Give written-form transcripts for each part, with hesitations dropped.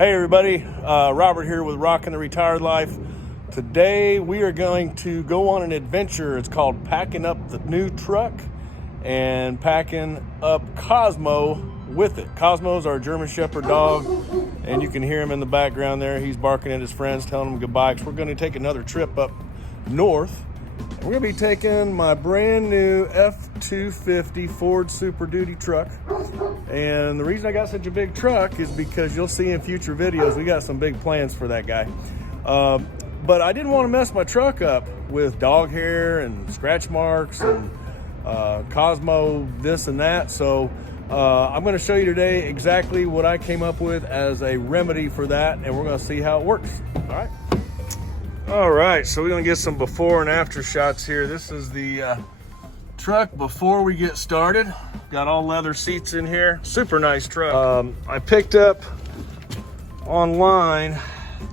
Hey everybody, Robert here with Rockin' the Retired Life. Today we are going to go on an adventure. It's called packing up the new truck and packing up Cosmo with it. Cosmo's our German Shepherd dog, and you can hear him in the background there. He's barking at his friends, telling them goodbye, because we're going to take another trip up north. We're going to be taking my brand new F-250 Ford Super Duty truck. And the reason I got such a big truck is because you'll see in future videos, we got some big plans for that guy. But I didn't want to mess my truck up with dog hair and scratch marks and Cosmo this and that. So I'm going to show you today exactly what I came up with as a remedy for that, and we're going to see how it works. All right, so we're going to get some before and after shots here. This is the truck before we get started. Got all leather seats in here. Super nice truck. I picked up online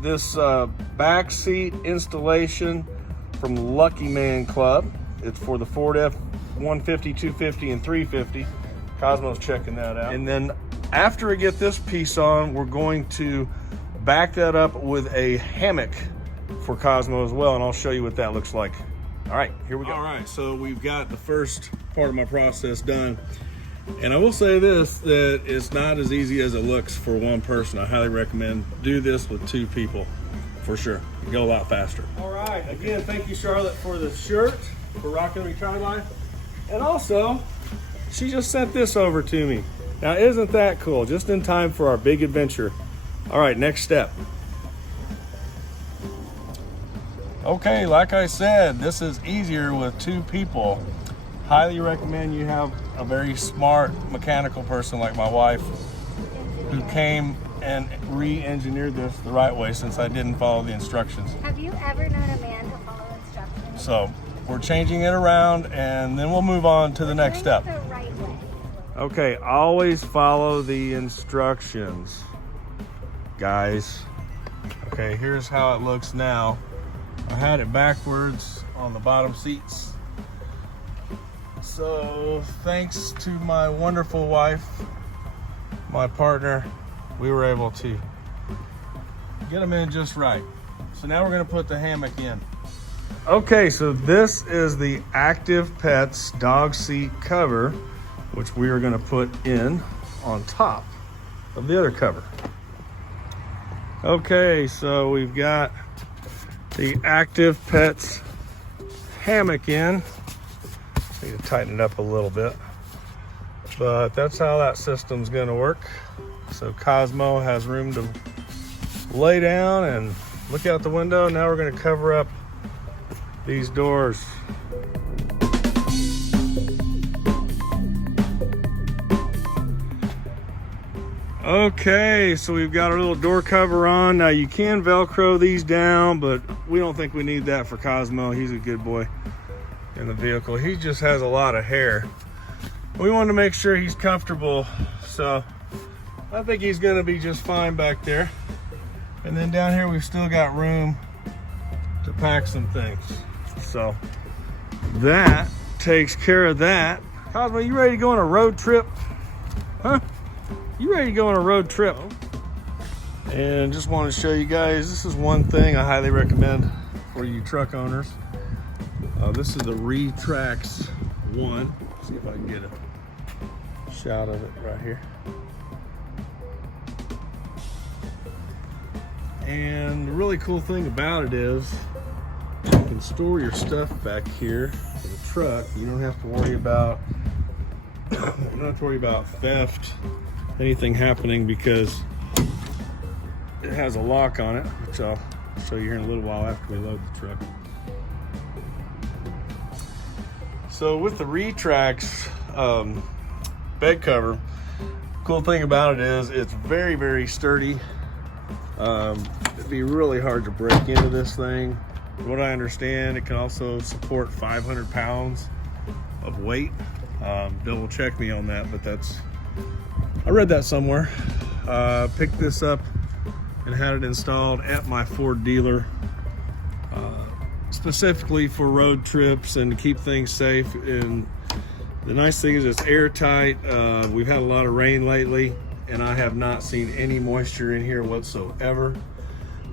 this back seat installation from Lucky Man Club. It's for the Ford F-150, 250, and 350. Cosmo's checking that out. And then after I get this piece on, we're going to back that up with a hammock for Cosmo as well, and I'll show you what that looks like. All right, here we go. All right, so we've got the first part of my process done. And I will say this, that it's not as easy as it looks for one person. I highly recommend do this with two people for sure. You go a lot faster. All right, again, thank you, Charlotte, for the shirt, for Rockin' the Retired Life. And also, she just sent this over to me. Now, isn't that cool? Just in time for our big adventure. All right, next step. Okay, like I said, this is easier with two people. Highly recommend you have a very smart mechanical person like my wife who came and re-engineered this the right way, since I didn't follow the instructions. Have you ever known a man to follow instructions? So we're changing it around, and then we'll move on to the next step. The right way. Okay, always follow the instructions, guys. Okay, here's how it looks now. I had it backwards on the bottom seats. So thanks to my wonderful wife, my partner, we were able to get them in just right. So now we're gonna put the hammock in. Okay, so this is the Active Pets dog seat cover, which we are gonna put in on top of the other cover. Okay, so we've got the Active Pets hammock in. Need to tighten it up a little bit, but that's how that system's gonna work. So Cosmo has room to lay down and look out the window. Now we're gonna cover up these doors. Okay, so we've got our little door cover on. Now you can Velcro these down, but we don't think we need that for Cosmo. He's a good boy in the vehicle. He just has a lot of hair. We want to make sure he's comfortable, so I think he's gonna be just fine back there. And then down here we've still got room to pack some things. So that takes care of that. Cosmo, you ready to go on a road trip? Huh? You ready to go on a road trip? And just want to show you guys, this is one thing I highly recommend for you truck owners. This is the Retrax one. Let's see if I can get a shot of it right here. And the really cool thing about it is you can store your stuff back here in the truck. You don't have to worry about theft, anything happening, because it has a lock on it, which I'll show you here in a little while after we load the truck. So with the Retrax bed cover, cool thing about it is it's very, very sturdy. It'd be really hard to break into this thing. From what I understand, it can also support 500 pounds of weight. Double check me on that, but I read that somewhere. Picked this up and had it installed at my Ford dealer, specifically for road trips and to keep things safe. And the nice thing is it's airtight. We've had a lot of rain lately, and I have not seen any moisture in here whatsoever.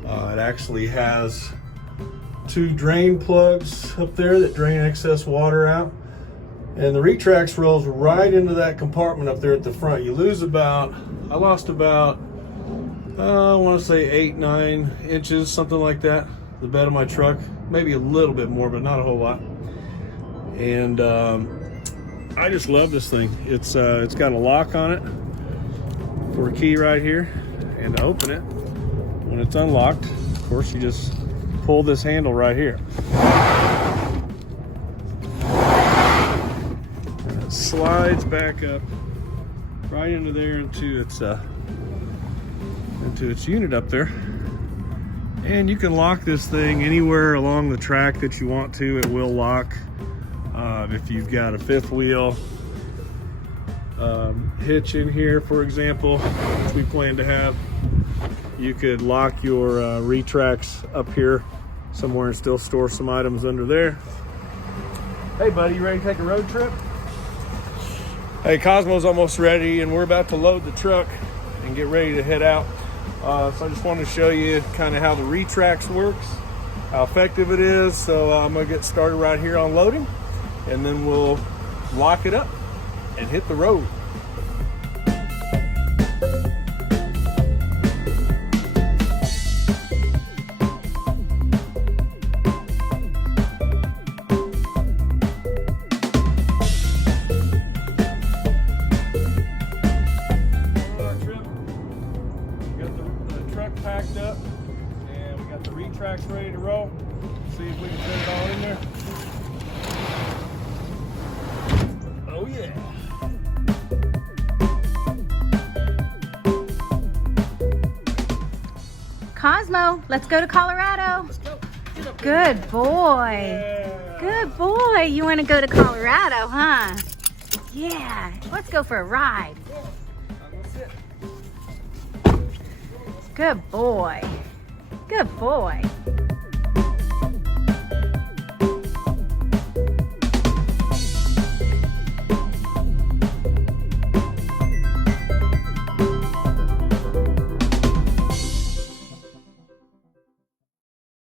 It actually has 2 drain plugs up there that drain excess water out. And the Retrax rolls right into that compartment up there at the front. You lose about, I lost about, I want to say 8-9 inches, something like that, the bed of my truck. Maybe a little bit more, but not a whole lot. And I just love this thing. It's got a lock on it for a key right here. And to open it, when it's unlocked, of course, you just pull this handle right here. And it slides back up right into there into its unit up there. And you can lock this thing anywhere along the track that you want to. It will lock. If you've got a 5th wheel hitch in here, for example, which we plan to have, you could lock your Retrax up here somewhere and still store some items under there. Hey buddy, you ready to take a road trip? Hey, Cosmo's almost ready and we're about to load the truck and get ready to head out. So I just wanted to show you kind of how the Retrax works, how effective it is. So I'm gonna get started right here on loading, and then we'll lock it up and hit the road. Packed up, and we got the Retrax ready to roll. See if we can fit it all in there. Oh yeah. Cosmo, let's go to Colorado. Let's go. Get up Good there. boy. Yeah. Good boy. You want to go to Colorado, huh? Yeah. Let's go for a ride. I'm gonna sit. Good boy. Good boy.